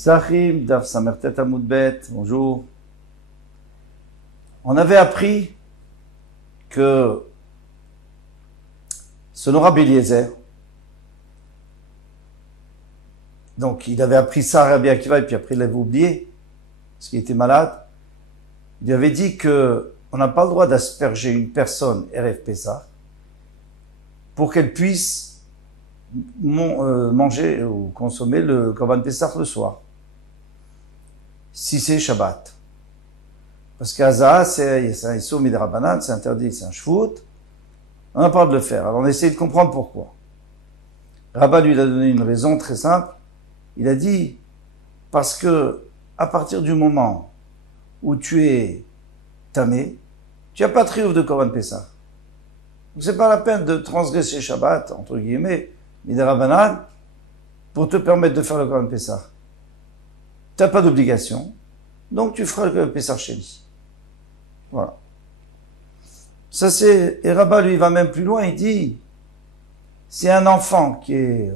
Psachim, Daf Samertet Amoudbet, bonjour. On avait appris que, selon Rabbi Eliezer, donc il avait appris ça à Rabbi Akiva et puis après il l'avait oublié, parce qu'il était malade. Il lui avait dit que on n'a pas le droit d'asperger une personne Erev Pessah pour qu'elle puisse manger ou consommer le Korban Pessah le soir, si c'est Shabbat. Parce qu'Aza, c'est un Issur Midrabanan, c'est interdit, c'est un Shvout. On n'a pas le droit de le faire. Alors on a essayé de comprendre pourquoi. Rabbah lui a donné une raison très simple. Il a dit, parce que à partir du moment où tu es tamé, tu n'as pas de triomphe de Korban Pessah. Donc c'est pas la peine de transgresser Shabbat, entre guillemets, Midrabanan, pour te permettre de faire le Korban Pessah. Tu n'as pas d'obligation, donc tu feras le Korban Pessah chez lui. Voilà. Ça c'est, et Rabbah lui va même plus loin, il dit, c'est un enfant qui est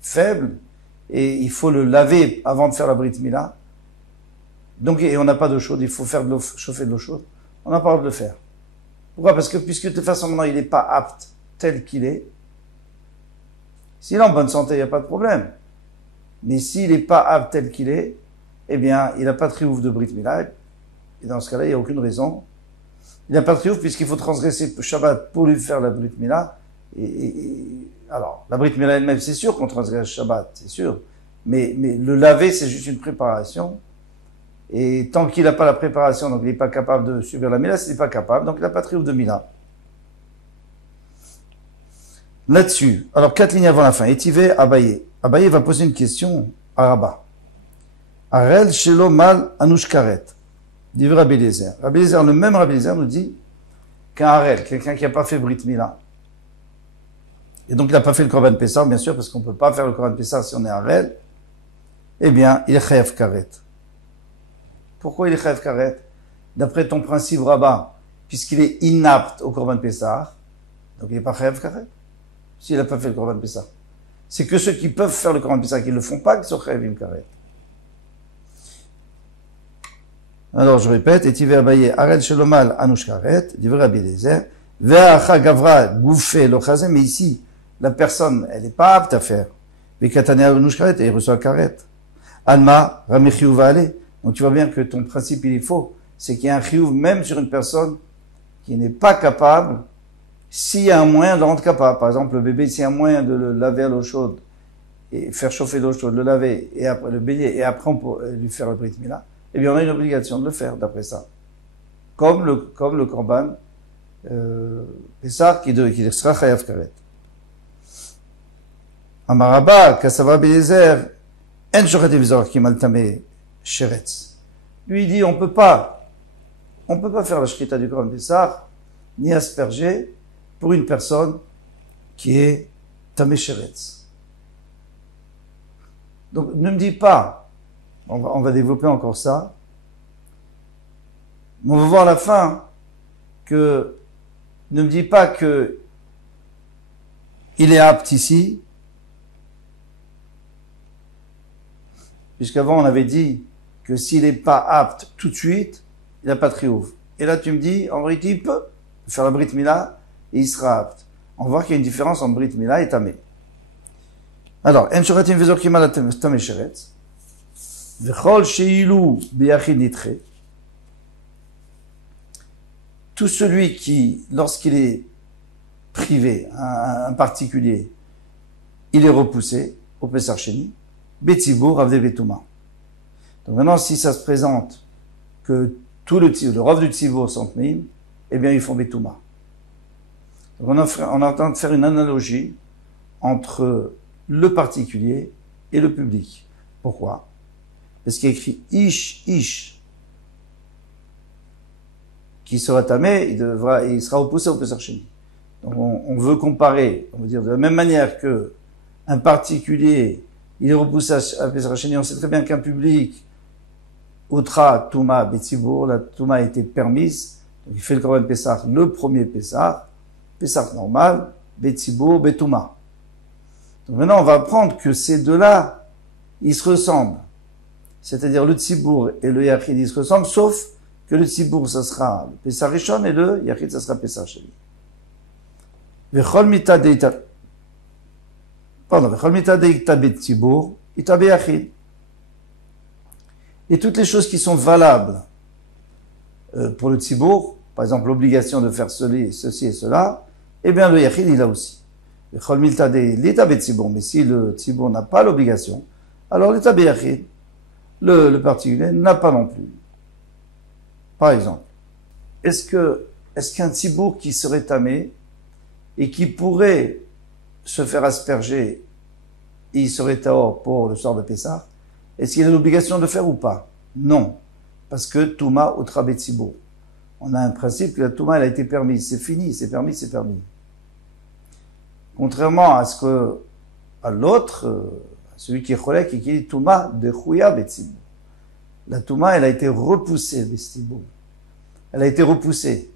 faible, et il faut le laver avant de faire la Brit Mila. Donc, et on n'a pas d'eau chaude, il faut faire de l'eau, chauffer de l'eau chaude. On n'a pas le droit de le faire. Pourquoi? Parce que puisque de toute façon maintenant il n'est pas apte tel qu'il est, s'il est en bonne santé, il n'y a pas de problème. Mais s'il n'est pas apte tel qu'il est, eh bien, il n'a pas de triomphe de Brit Mila. Et dans ce cas-là, il n'y a aucune raison. Il n'a pas de triomphe puisqu'il faut transgresser Shabbat pour lui faire la Brit Mila. Alors, la Brit Mila elle-même, c'est sûr qu'on transgresse Shabbat, c'est sûr. Mais le laver, c'est juste une préparation. Et tant qu'il n'a pas la préparation, donc il n'est pas capable de subir la Mila, s'il n'est pas capable, donc il n'a pas de triomphe de Mila. Là-dessus, alors 4 lignes avant la fin, Étivé, Abaye. Abaye va poser une question à Rabbah. Arel shelo mal anushkaret. Dit Rabbi Eliezer. Rabbi Eliezer, le même Rabbi Eliezer nous dit qu'un Arel, quelqu'un qui n'a pas fait Brit Mila, et donc il n'a pas fait le Korban Pessah, bien sûr, parce qu'on ne peut pas faire le Korban Pessah si on est Arel, eh bien, il est chayav karet. Pourquoi il est chayav karet? D'après ton principe Rabbah, puisqu'il est inapte au Korban Pessah, donc il n'est pas chayav karet, s'il n'a pas fait le Korban Pessah. C'est que ceux qui peuvent faire le Korban Pessah, qui ne le font pas, qui sont chayavim karet. Alors, je répète, et Tiver Abaye, Arel Shelomal Anush Karet, dit Rabbi Eliezer, Ve'acha Gavra Gouffé Lochazem, mais ici, la personne, elle n'est pas apte à faire. Ve'katane Anush Karet, et il reçoit Karet. Alma, Ramichiou va aller. Donc, tu vois bien que ton principe, il est faux. C'est qu'il y a un chiyuv même sur une personne qui n'est pas capable, s'il y a un moyen de le rendre capable. Par exemple, le bébé, s'il y a un moyen de le laver à l'eau chaude, et faire chauffer l'eau chaude, le laver, et après le baigner, et après on peut lui faire le Brit Mila, eh bien, on a une obligation de le faire, d'après ça. Comme le Korban Pessah, qui sera chayav karet. Amaraba, Kassava Beliezer, En Shochet Vizor, qui maltamé Sheretz. Lui, il dit, on peut pas faire la shrita du Korban Pessah, ni asperger, pour une personne qui est tamé Sheretz. Donc, ne me dis pas, on va développer encore ça. Mais on va voir à la fin que ne me dis pas que il est apte ici, puisqu'avant on avait dit que s'il n'est pas apte tout de suite, il n'a pas de triomphe. Et là tu me dis, en vérité, il peut faire la Brit Mila et il sera apte. On va voir qu'il y a une différence entre Brit Mila et Tamé. Alors, En Shoratim Vezor Kimal Tamé Sheretz. V'chol she'ilu b'yachid nitre. Tout celui qui, lorsqu'il est privé, un particulier, il est repoussé au Pessah Sheni, Betzibur Avde Betouma. Donc maintenant, si ça se présente que tout le Rav du Tzibur sont Tmeim, eh bien ils font Betouma. Donc on est en train de faire une analogie entre le particulier et le public. Pourquoi? Parce qu'il y a écrit Ish, qui sera tamé, il sera repoussé au Pessah Sheni. Donc on veut comparer, on veut dire de la même manière que un particulier, il est repoussé à Pessah Sheni, on sait très bien qu'un public, Outra Touma Betzibur, la Touma a été permise, donc il fait le Korban Pessah, le premier Pessah normal, Betzibur, Betouma. Donc maintenant on va apprendre que ces deux-là, ils se ressemblent. C'est-à-dire le tzibour et le yachid, ils se ressemblent, sauf que le tzibour, ça sera le Pessah Rishon et le yachid, ça sera Pessah Sheni. Vechol mita deita bet tzibour, ita be yachid. Et toutes les choses qui sont valables pour le tzibour, par exemple l'obligation de faire ceci et cela, eh bien le yachid il a aussi. Vechol mita deita bet tzibour, mais si le tzibour n'a pas l'obligation, alors l'ita be yachid, le particulier n'a pas non plus. Par exemple, est-ce qu'un tzibour qui serait tamé et qui pourrait se faire asperger et il serait tahor pour le soir de Pessah, est-ce qu'il a l'obligation de faire ou pas? Non, parce que Touma outra betzibour. On a un principe que la Touma elle a été permise, c'est fini, c'est permis, c'est permis. Contrairement à l'autre, celui qui est cholek et qui dit Touma de chouya betzibour. La Touma elle a été repoussée betzibour. Elle a été repoussée.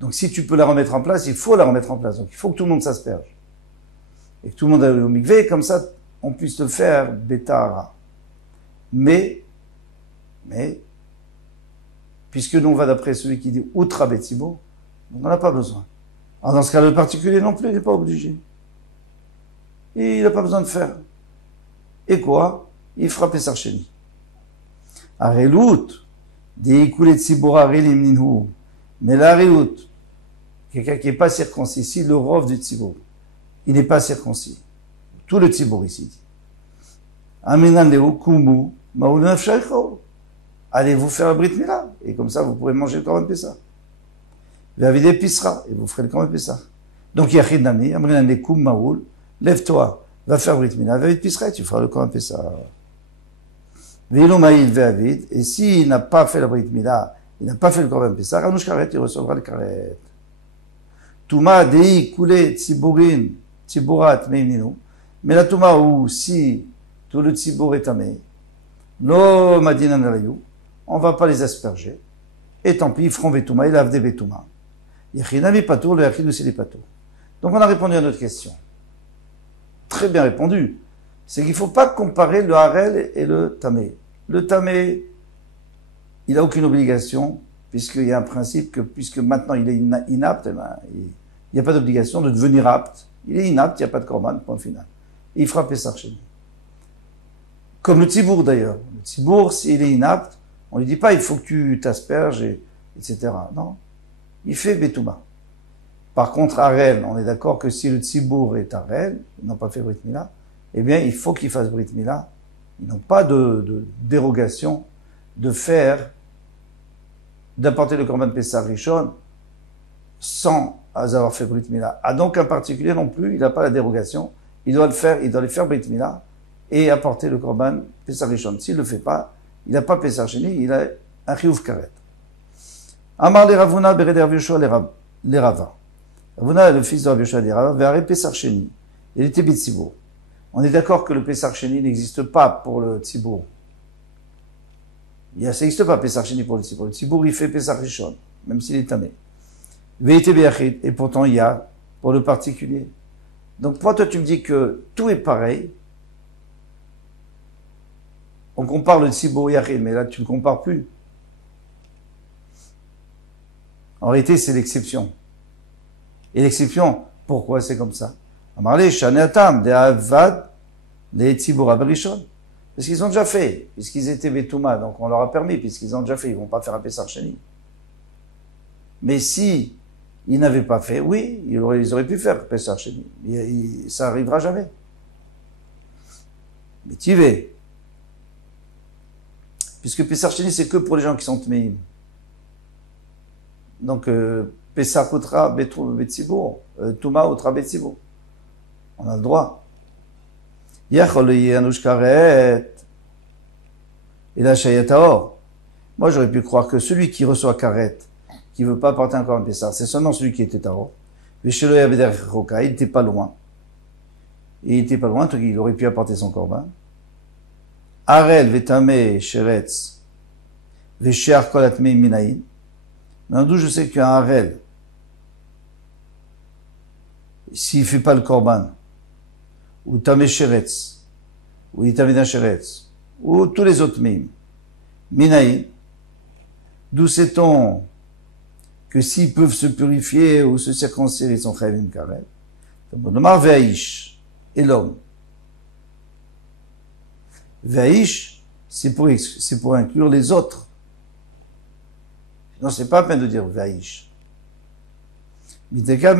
Donc si tu peux la remettre en place, il faut la remettre en place. Donc il faut que tout le monde s'asperge. Et que tout le monde aille au mikvé, comme ça on puisse le faire betahara. Mais, puisque nous on va d'après celui qui dit outra betzibour, on n'en a pas besoin. Alors dans ce cas, le particulier non plus, il n'est pas obligé. Et il n'a pas besoin de faire. Et quoi? Il fera Pessah Sheni. Arelut, deikoule tzibour arelim ninhu. Mais l'arelut, quelqu'un qui n'est pas circoncis, ici le rov du tzibour, il n'est pas circoncis. Tout le tzibour ici. Aminan leu kumu maoul nafshaycho. Allez vous faire le brit mila, et comme ça vous pourrez manger le korban Pessah. Ve'avide pisra, et vous ferez le korban Pessah. Donc yachid nami, aminan leu kum maoul, lève-toi, va faire brit mila, ve'avide pisra, et tu feras le korban Pessah. Ve'ilo ma'il ve'avid, et s'il n'a pas fait la brit mila, il n'a pas fait le korban Pessah, ranouch karet, il recevra le karet. Touma dei koulé tziburin, tziburat meimninu. Mais la touma où si tout le tzibour est tamé, lo madina nalayou, on va pas les asperger. Et tant pis, ils feront betouma, ils lavent des betouma. Yachinami patour, le yachid aussi les patour. Donc on a répondu à notre question. Très bien répondu. C'est qu'il faut pas comparer le harel et le tamé. Le tamé, il a aucune obligation, puisqu'il y a un principe que, puisque maintenant il est inapte, eh ben, il n'y a pas d'obligation de devenir apte. Il est inapte, il n'y a pas de korban, point final. Et il fera Pessah Sheni. Comme le tzibour d'ailleurs. Le tzibour, s'il est inapte, on lui dit pas, il faut que tu t'asperges, etc. Non. Il fait betouma. Par contre, Harel, on est d'accord que si le tzibour est Harel, ils n'ont pas fait Brit Mila, eh bien, il faut qu'ils fassent Brit Mila. Ils n'ont pas de dérogation d'apporter le korban Pessah Rishon sans avoir fait Brit Mila. Ah, donc, un particulier non plus, il n'a pas la dérogation. Il doit le faire, il doit aller faire Brit Mila et apporter le korban Pessah Rishon. S'il le fait pas, il n'a pas Pessah Sheni, il a un chiyuv karet. Amar le Ravuna bereder Yoshua le Rava. Ravuna est le fils de Rav Yoshua le Rava, vers Pessah Sheni. Il était bitzibour. On est d'accord que le Pessah Sheni n'existe pas pour le tzibour. Ça n'existe pas Pessah Sheni pour le tzibour. Le tzibour, il fait Pessah Rishon, même s'il est tamé. Ve'ete beyachid, et pourtant il y a pour le particulier. Donc pourquoi toi tu me dis que tout est pareil? On compare le tzibour yachid, mais là tu ne compares plus. En réalité c'est l'exception. Et l'exception, pourquoi c'est comme ça? Amarle shaneatam de avad les tzibour aberishon. Parce qu'ils ont déjà fait, puisqu'ils étaient betouma, donc on leur a permis, puisqu'ils ont déjà fait, ils vont pas faire un Pessah Sheni. Mais si ils n'avaient pas fait, oui, ils auraient pu faire Pessah Sheni. Ça arrivera jamais. Mais tu vas. Puisque Pessah Sheni, c'est que pour les gens qui sont tmeim. Donc, Pessah outra betzibour, Touma outra betzibour. On a le droit. Yachol yanush karet. Et là, shayataor. Moi, j'aurais pu croire que celui qui reçoit karet, qui veut pas porter encore un Pessah, c'est seulement celui qui était tahor. Mais chez le Yaveder Roka, il n'était pas loin. Il était pas loin, donc il aurait pu apporter son korban. Arel vetame sheretz vesher kolatme minaïn. Maintenant, d'où je sais qu'un Arel, s'il fait pas le korban, ou tamé sheretz, ou il tamé d'un sheretz, ou tous les autres mim. Minaï, d'où sait-on que s'ils peuvent se purifier ou se circoncire, ils sont chayvim karet. Nomar ve'aish, et l'homme. Ve'aish, c'est pour inclure les autres. Non, c'est pas à peine de dire ve'aish. Mais alors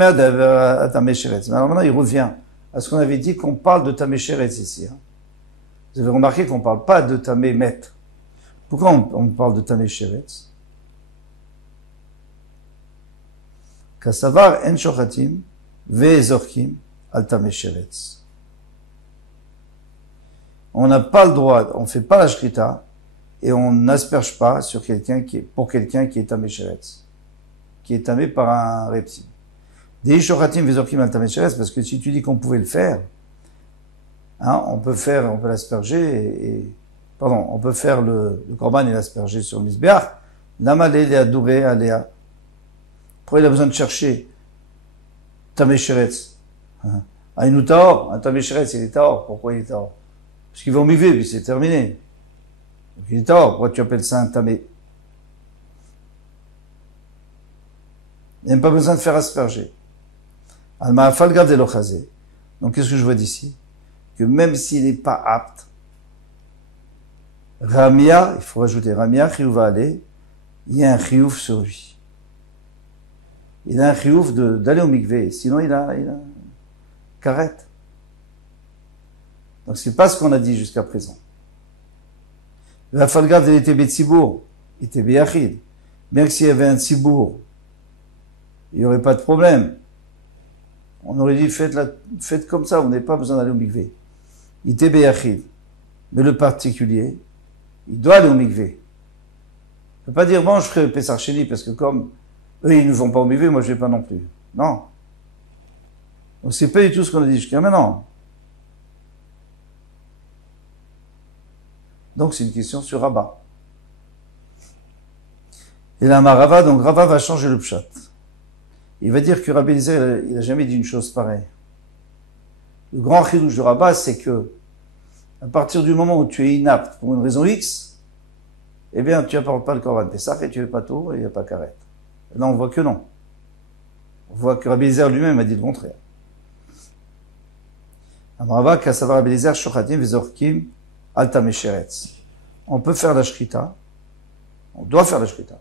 maintenant, il revient à ce qu'on avait dit qu'on parle de Tamé-Sheretz ici. Vous avez remarqué qu'on ne parle pas de Tamé-Met. Pourquoi on parle de Tamé-Sheretz? Kasavar en shochatim ve'ezorkim al Tamé-Sheretz. On n'a pas le droit, on ne fait pas la shrita et on n'asperge pas sur pour quelqu'un qui est Tamé-Sheretz, qui est tamé par un reptile. Des shochatim ve'ezorkim al Tamé-Sheretz, parce que si tu dis qu'on pouvait le faire, hein, on peut l'asperger on peut faire le korban et l'asperger sur le misbeach. L'amalé les adoré aléa. Pourquoi il a besoin de chercher Tamé-Sheretz? Ah, il nous taor. Un Tamé-Sheretz, il est taor. Pourquoi il est taor? Parce qu'il va au mikvé, puis c'est terminé. Donc il est taor. Pourquoi tu appelles ça un tamé? Il n'y a pas besoin de faire asperger. Alma falgav de l'ochazé. Donc qu'est-ce que je vois d'ici? Que même s'il n'est pas apte, Ramia, il faut rajouter Ramia, Chiyuv va aller, il y a un Chiyuv sur lui. Il a un Chiyuv d'aller au mikvé, sinon il a karet. Donc c'est pas ce qu'on a dit jusqu'à présent. La falgav, il était betzibour, il était beyachid. Bien que s'il y avait un tzibour, il n'y aurait pas de problème. On aurait dit faites comme ça, vous n'avez pas besoin d'aller au mikvé. Il était beyachid. Mais le particulier, il doit aller au mikvé. Il ne peut pas dire, bon, je ferai le Pessar Sheni, parce que comme eux, ils ne vont pas au mikvé, moi, je ne vais pas non plus. Non. Donc, c'est pas du tout ce qu'on a dit jusqu'à maintenant. Donc, c'est une question sur Rabat. Et là, Rava, donc Rava va changer le pshat. Il va dire que Rabbi Eliezer, il n'a jamais dit une chose pareille. Le grand chidouche de Rabat, c'est que, à partir du moment où tu es inapte pour une raison X, eh bien, tu n'apportes pas le Korban Pessah et tu ne fais pas tour et il n'y a pas karet. Là, on voit que non. On voit que Rabbi Eliezer lui-même a dit le contraire. Amrava, Kassavar Rabbi Eliezer, Shochatim, Vezorkim, Al Tamé-Sheretz. On peut faire la shrita, on doit faire la shrita,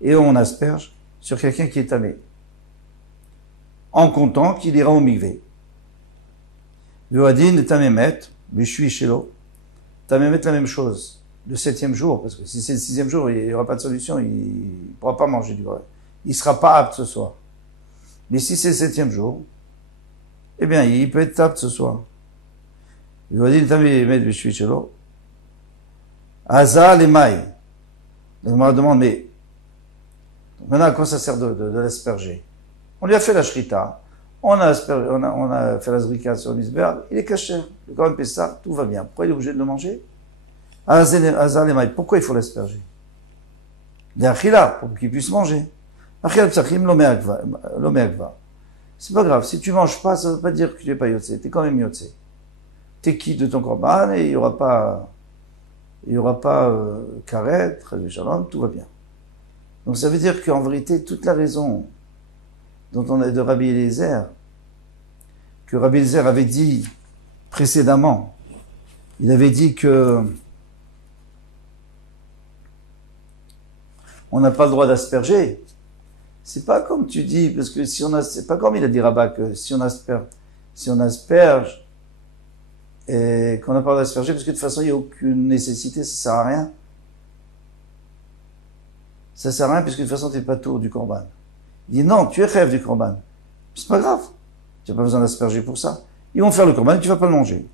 et on asperge sur quelqu'un qui est tamé, en comptant qu'il ira au mikvé. Ve'adin tamémet, bishui shelo. Tamémet la même chose. Le 7e jour, parce que si c'est le 6e jour, il n'y aura pas de solution, il ne pourra pas manger du gras. Il ne sera pas apte ce soir. Mais si c'est le 7e jour, eh bien, il peut être apte ce soir. Ve'adin tamémet, bishui shelo. Aza les mailles. Donc, on me demande, mais, maintenant, à quoi ça sert de l'asperger? On lui a fait la shrita. On a fait la zrika sur l'iceberg, il est caché. Le Korban Pessah, tout va bien. Pourquoi il est obligé de le manger? Azal et maï, pourquoi il faut l'asperger? L'achila, pour qu'il puisse manger. Achila psachim l'omeakva. C'est pas grave, si tu manges pas, ça veut pas dire que tu es pas yotzé, t'es quand même yotzé. T'es quitte de ton korban et il y aura pas karet, shalom, tout va bien. Donc ça veut dire qu'en vérité, toute la raison dont on a de Rabbi Eliezer, que Rabbi Eliezer avait dit précédemment, il avait dit que on n'a pas le droit d'asperger. C'est pas comme tu dis, parce que c'est pas comme il a dit Rabat, que si on asperge, et qu'on n'a pas le droit d'asperger, parce que de toute façon, il n'y a aucune nécessité, ça sert à rien. Ça sert à rien, puisque de toute façon, tu n'es pas tour du korban. Il dit non, tu es rêve du korban. C'est pas grave. Tu n'as pas besoin d'asperger pour ça. Ils vont faire le korban et tu vas pas le manger.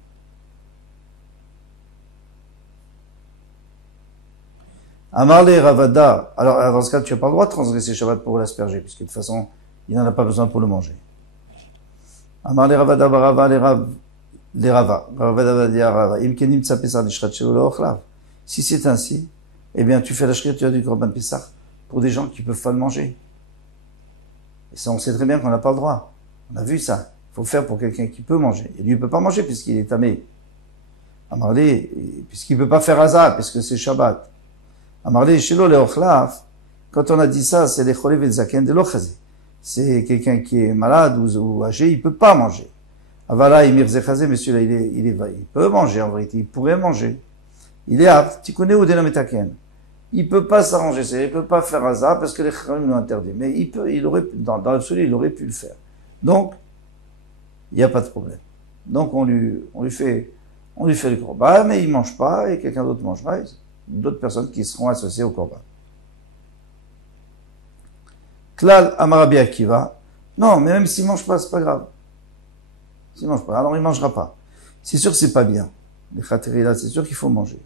Amarle Ravada. Alors, dans ce cas, tu n'as pas le droit de transgresser Shabbat pour l'asperger, puisque de toute façon, il n'en a pas besoin pour le manger. Amarle Ravada Barava les Rava. Imkenim Tsapesar Nishrat Shelo Lo. Si c'est ainsi, eh bien, tu fais la shriture du korban Pessah pour des gens qui peuvent pas le manger. Et ça, on sait très bien qu'on n'a pas le droit. On a vu ça. Il faut le faire pour quelqu'un qui peut manger. Et lui, il peut pas manger puisqu'il est tamé. Amarlé, puisqu'il ne peut pas faire Haza, puisque c'est Shabbat. Amarlé, Shelo le Ochlaf, quand on a dit ça, c'est les Cholev et Zaken de l'Ochazé. C'est quelqu'un qui est malade ou âgé, il ne peut pas manger. Avala, Imir Zechazé, monsieur, là, il peut manger en vérité, il pourrait manger. Il est apte, tu connais Oudena Metaken. Il peut pas s'arranger, il peut pas faire Haza parce que les Chachamim l'ont interdit. Mais il aurait, dans l'absolu, il aurait pu le faire. Donc, il n'y a pas de problème. Donc, on lui fait le korban, mais il mange pas et quelqu'un d'autre mangera. D'autres personnes qui seront associées au korban. Klal Amarabi Akiva. Non, mais même s'il mange pas, c'est pas grave. S'il mange pas, alors il mangera pas. C'est sûr que c'est pas bien. Les khateri là, c'est sûr qu'il faut manger.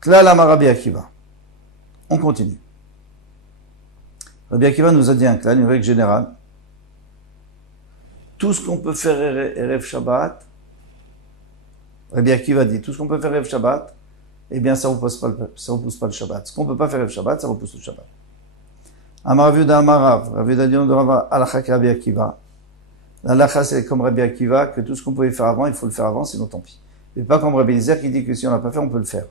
Klal Amarabi Akiva. On continue. Rabbi Akiva nous a dit un klal, une règle générale. Tout ce qu'on peut faire Erev Shabbat, Rabbi Akiva dit, tout ce qu'on peut faire Erev Shabbat, eh bien, ça repousse pas le Shabbat. Ce qu'on peut pas faire Erev Shabbat, ça repousse le Shabbat. Amar Rav Amarav, Rav Yuda de Rava, Alachak Rabbi Akiva. L'Alacha, c'est comme Rabbi Akiva, que tout ce qu'on pouvait faire avant, il faut le faire avant, sinon tant pis. Mais pas comme Rabbi Eliezer qui dit que si on l'a pas fait, on peut le faire.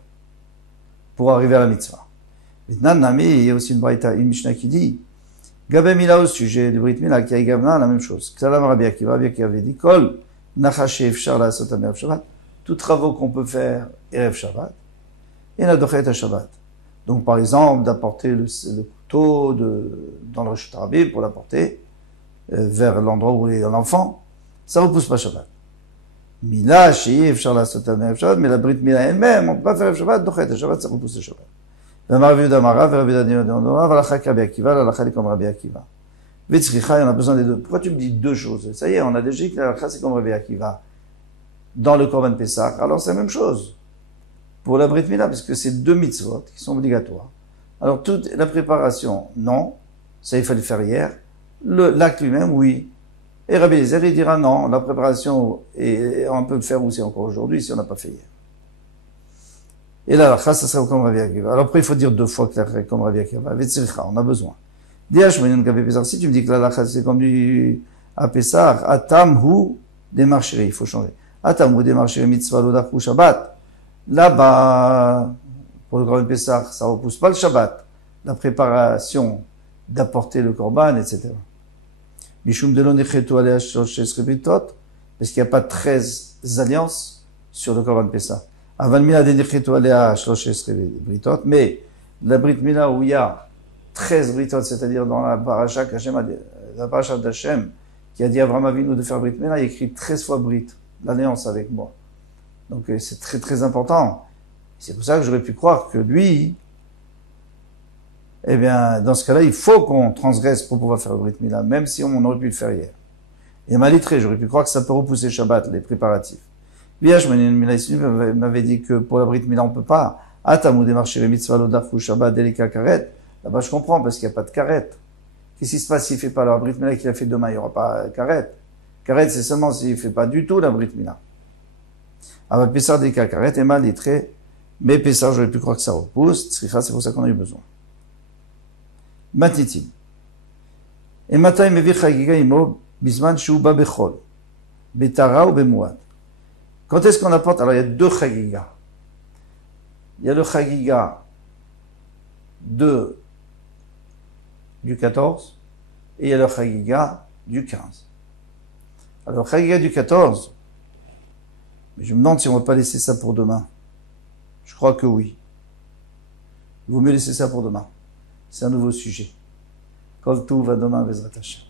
Pour arriver à la mitzvah. Maintenant, Nami, il y a aussi une Mishnah qui dit, Gabé Mila au sujet de Brit Mila, qui a Gavna, la même chose. Ksalam Rabbi Akiva avait dit, Kol, Nachaché Efshar la Sotam Erev Shabbat, tous travaux qu'on peut faire Erev Shabbat, et Nadochet à Shabbat. Donc, par exemple, d'apporter le couteau dans le Reshut Rabbi pour l'apporter vers l'endroit où est l'enfant, ça repousse pas Shabbat. Mila, Shei Efshar la Sotam Erev Shabbat, mais la Brit Mila elle-même, on peut pas faire Erev Shabbat, Dochet à Shabbat, ça repousse le Shabbat. Amar Rav Yuda Amarav, Rav Yuda de Rava, Alachak Rabbi Akiva, l'Alacha est comme Rabbi Akiva. Vitzricha, on a besoin des deux. Pourquoi tu me dis deux choses? Ça y est, on a déjà dit que l'Alacha c'est comme Rabbi Akiva. Dans le Korban Pessah, alors c'est la même chose. Pour la Brit Mila, parce que c'est deux mitzvot qui sont obligatoires. Alors toute la préparation, non. Ça il fallait faire hier. L'acte lui-même, oui. Et Rabbi Eliezer, il dira non, la préparation, on peut le faire aussi encore aujourd'hui si on n'a pas fait hier. Et là, la ça sera comme Rabbi Akiva. Alors après, il faut dire deux fois que la comme Rabbi Akiva. Vetzricha, on a besoin. Si tu me dis que la c'est comme du à Pessah, Atam hu démarcherie, il faut changer. Atam hu démarcherie mitzvah l'odach ou Shabbat. Là-bas, pour le Korban Pessah, ça repousse pas le Shabbat. La préparation d'apporter le Korban, etc. Mishum delon echetu alea shlosh esrebitot, parce qu'il n'y a pas 13 alliances sur le Korban Pessah. Aval Mila Denichetu Alea Shloshes Britot, mais la Brit Mila où il y a 13 Britot, c'est-à-dire dans la paracha d'Hachem, qui a dit à Avraham Avinu de faire Brit Mila, il écrit 13 fois Brit, l'alliance avec moi. Donc c'est très très important. C'est pour ça que j'aurais pu croire que lui, eh bien, dans ce cas-là, il faut qu'on transgresse pour pouvoir faire Brit Mila, même si on aurait pu le faire hier. Et Malitré, j'aurais pu croire que ça peut repousser Shabbat, les préparatifs. Viach m'avait dit que pour la Brit Mila, on peut pas. Atamou démarcher les mitzvah l'odaf ou Shabbat delika karet. Là-bas, je comprends, parce qu'il n'y a pas de karet. Qu'est-ce qui se passe s'il fait pas la Brit Mila qu'il a fait demain? Il n'y aura pas karet. Karet, c'est seulement s'il fait pas du tout la Brit Mila. Avec Pessar delika karet, et mal, très. Mais Pessar, j'aurais pu croire que ça repousse. C'est pour ça qu'on a eu besoin. Matitim. Et matin, il me vit chagiga imo, bisman shuba bechol. Betara ou bemouad. Quand est-ce qu'on apporte? Alors, il y a deux chagiga. Il y a le chagiga du 14 et il y a le chagiga du 15. Alors, le chagiga du 14, mais je me demande si on ne va pas laisser ça pour demain. Je crois que oui. Il vaut mieux laisser ça pour demain. C'est un nouveau sujet. Kol Tuv à demain, Bezrat Hashem.